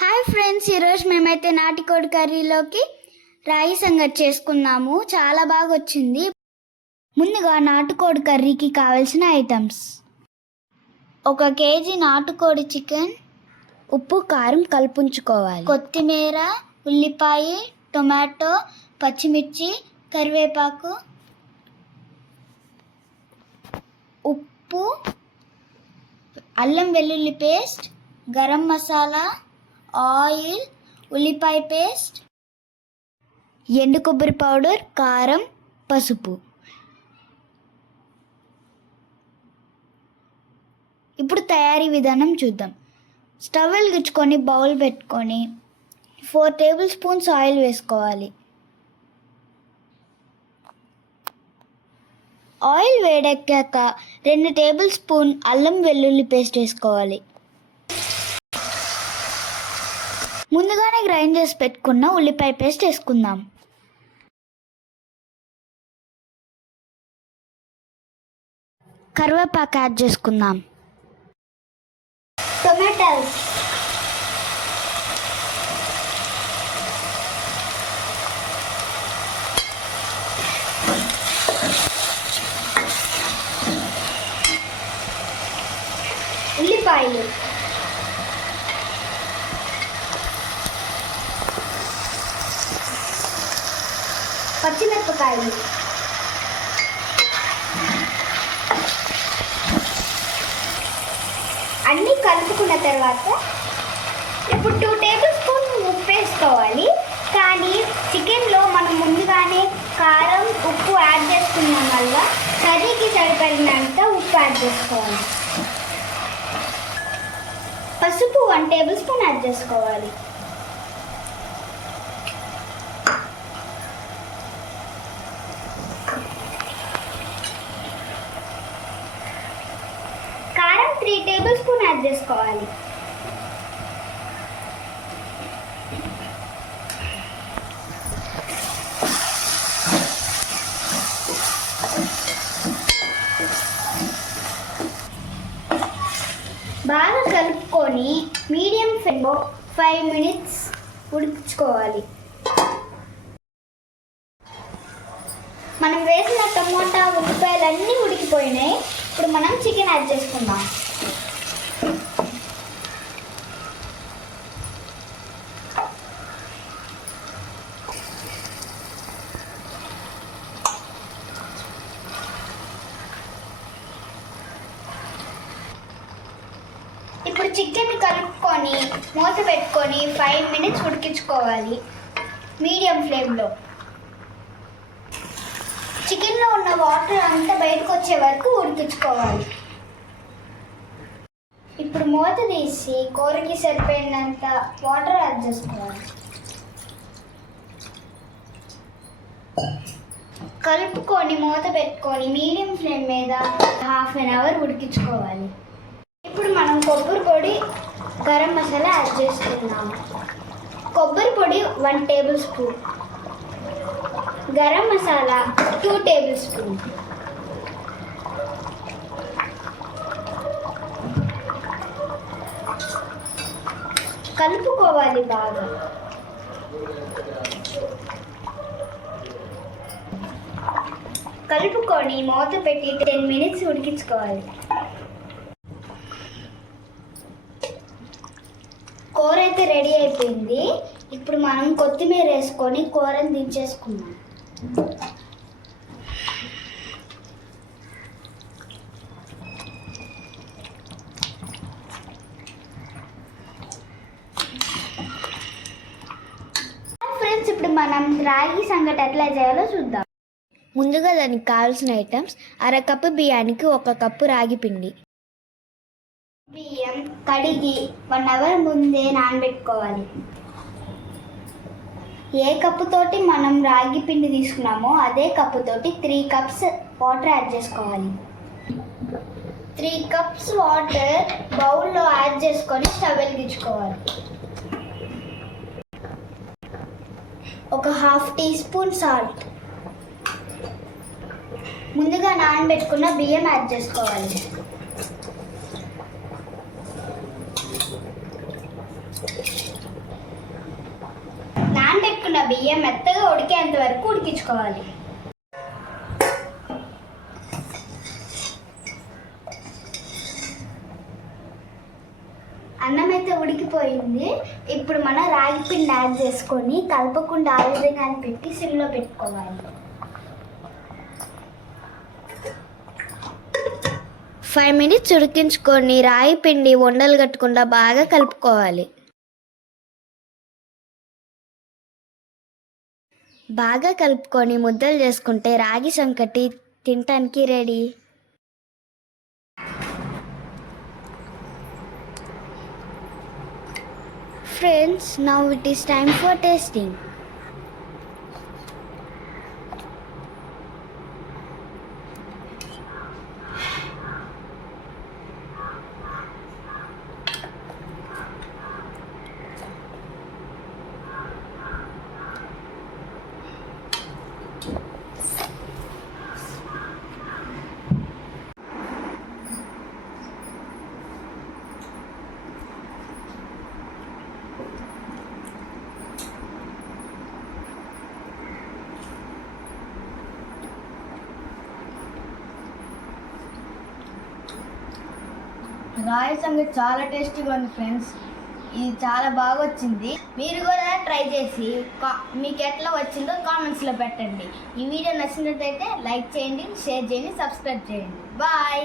Hi friends, ఈరోజు మేమైతే నాటుకోడి కర్రీలోకి రాయి సంగటి చేసుకున్నాము. చాలా బాగా వచ్చింది. ముందుగా నాటుకోడి కర్రీకి కావాల్సిన ఐటమ్స్: 1 కేజీ నాటుకోడి చికెన్, ఉప్పు కారం కలుపుంచుకోవాలి, కొత్తిమీర, ఉల్లిపాయ, టొమాటో, పచ్చిమిర్చి, కరివేపాకు, ఉప్పు, అల్లం వెల్లుల్లి పేస్ట్, గరం మసాలా, ఆయిల్, ఉల్లిపాయ పేస్ట్, ఎండు కొబ్బరి పౌడర్, కారం, పసుపు. ఇప్పుడు తయారీ విధానం చూద్దాం. స్టవ్ వెలిగించుకొని బౌల్ పెట్టుకొని 4 టేబుల్ స్పూన్స్ ఆయిల్ వేసుకోవాలి. ఆయిల్ వేడెక్కాక 2 టేబుల్ స్పూన్ అల్లం వెల్లుల్లి పేస్ట్ వేసుకోవాలి. ముందుగానే గ్రైండ్ చేసి పెట్టుకున్న ఉల్లిపాయ పేస్ట్ వేసుకుందాం. కరివేపాకు యాడ్ చేసుకుందాం. టొమాటోస్, ఉల్లిపాయలు, పచ్చిమిరపకాయలు, అన్నీ కలుపుకున్న తర్వాత ఇప్పుడు 2 టేబుల్ స్పూన్ ఉప్పు వేసుకోవాలి. కానీ చికెన్లో మనం ముందుగానే కారం, ఉప్పు యాడ్ చేసుకున్నాం వల్ల కర్రీకి సరిపడినంత ఉప్పు యాడ్ చేసుకోవాలి. పసుపు 1 టేబుల్ స్పూన్ యాడ్ చేసుకోవాలి. కారం 3 టేబుల్ స్పూన్ యాడ్ చేసుకోవాలి. బాగా కలుపుకొని మీడియం ఫ్లేమ్లో 5 మినిట్స్ ఉడికించుకోవాలి. మనం వేసిన టమోటా, ఉల్లిపాయలు అన్నీ ఉడికిపోయినాయి. ఇప్పుడు మనం చికెన్ యాడ్ చేసుకుందాం. ఇప్పుడు చికెన్ కలుపుకొని మూత పెట్టుకొని 5 మినిట్స్ ఉడికించుకోవాలి మీడియం ఫ్లేమ్లో. చికెన్లో ఉన్న వాటర్ అంతా బయటకు వచ్చే వరకు ఉడికించుకోవాలి. ఇప్పుడు మూత తీసి కూరకి సరిపోయినంత వాటర్ యాడ్ చేసుకోవాలి. కలుపుకొని మూత పెట్టుకొని మీడియం ఫ్లేమ్ మీద ½ an hour ఉడికించుకోవాలి. ఇప్పుడు మనం కొబ్బరి పొడి, గరం మసాలా యాడ్ చేసుకుందాము. కొబ్బరి పొడి 1 table spoon, garam masala 2 table spoon, కలుపుకోవాలి బాగా. కలుపుకొని మూత పెట్టి 10 మినిట్స్ ఉడికించుకోవాలి. కూర అయితే రెడీ అయిపోయింది. ఇప్పుడు మనం కొత్తిమీర వేసుకొని కూరని దించేసుకున్నాం. ఫ్రెండ్స్, ఇప్పుడు మనం రాగి సంగటి ఎట్లా చేయాలో చూద్దాం. ముందుగా దానికి కావాల్సిన ఐటమ్స్: 1/2 కప్పు బియ్యానికి 1 కప్పు రాగి పిండి. బియ్యం కడిగి 1 అవర్ ముందే నానబెట్టుకోవాలి. ఏ కప్పుతోటి మనం రాగి పిండి తీసుకున్నామో అదే కప్పుతోటి 3 కప్స్ వాటర్ యాడ్ చేసుకోవాలి. 3 కప్స్ వాటర్ బౌల్లో యాడ్ చేసుకొని స్టవ్ వెలిగించుకోవాలి. ఒక ½ టీ స్పూన్ సాల్ట్, ముందుగా నానబెట్టుకున్న బియ్యం యాడ్ చేసుకోవాలి. ఉడికించుకున్న బియ్యం మెత్తగా ఉడికేంత వరకు ఉడికించుకోవాలి. అన్నం అయితే ఉడికిపోయింది. ఇప్పుడు మనం రాగి పిండి యాడ్ చేసుకొని కలపకుండా ఆ విధంగా పెట్టి సిమ్లో పెట్టుకోవాలి. 5 minutes ఉడికించుకొని రాగి పిండి ఉండలు కట్టకుండా బాగా కలుపుకోవాలి. బాగా కలుపుకొని ముద్దలు చేసుకుంటే రాగి సంకటి తినటానికి ready. Friends, now it is time for tasting. రాగి సంగటి చాలా టేస్టీగా ఉంది ఫ్రెండ్స్. ఇది చాలా బాగా వచ్చింది. మీరు కూడా ట్రై చేసి మీకు ఎట్లా వచ్చిందో కామెంట్స్లో పెట్టండి. ఈ వీడియో నచ్చినట్లయితే లైక్ చేయండి, షేర్ చేయండి, సబ్స్క్రైబ్ చేయండి. బాయ్.